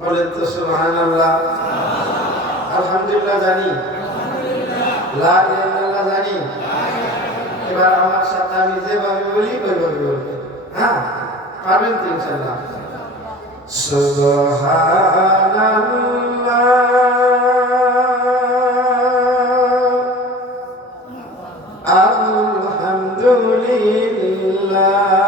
বলেন তো আলহামদুলিল্লাহ জানি। লা জানি। এবার আমার সাথে আমি যেভাবে বলি, ওইভাবে বলবে হ্যাঁ পারবেন তো সুবহানাল্লাহ। আলহামদুলিল্লাহ।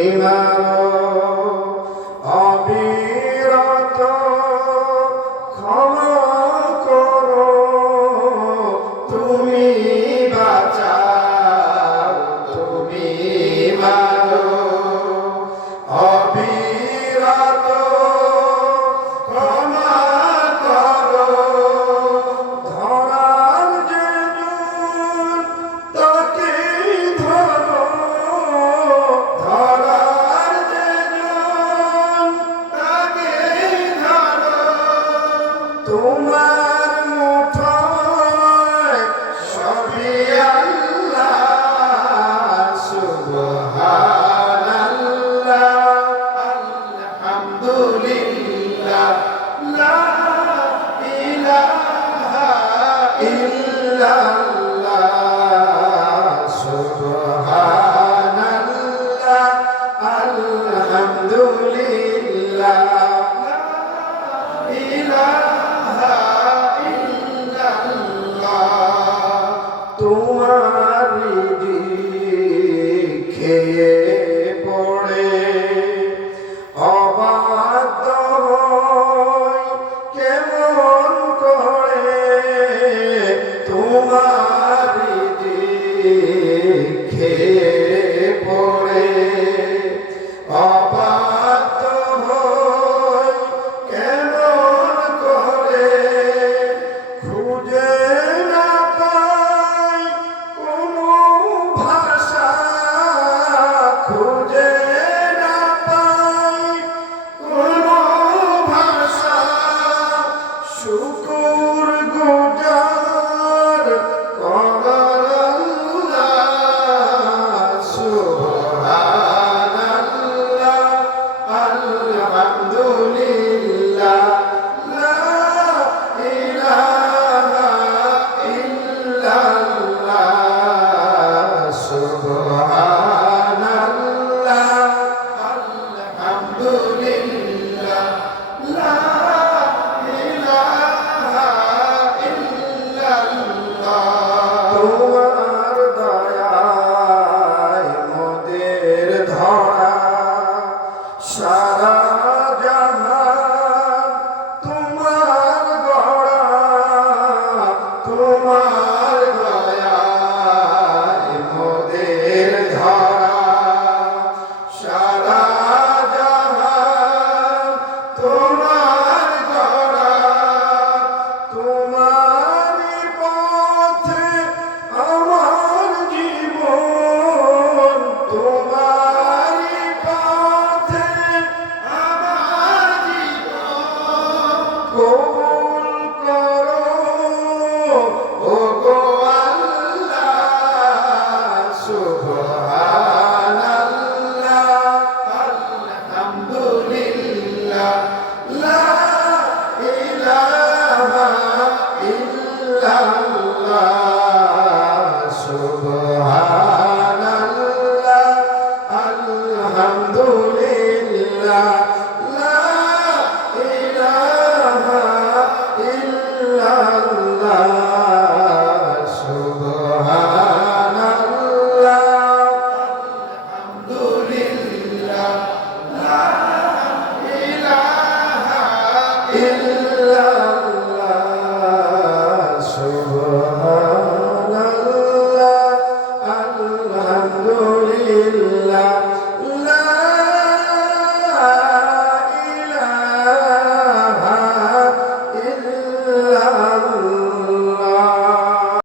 ইমাম إلا Oh, yeah. Yeah.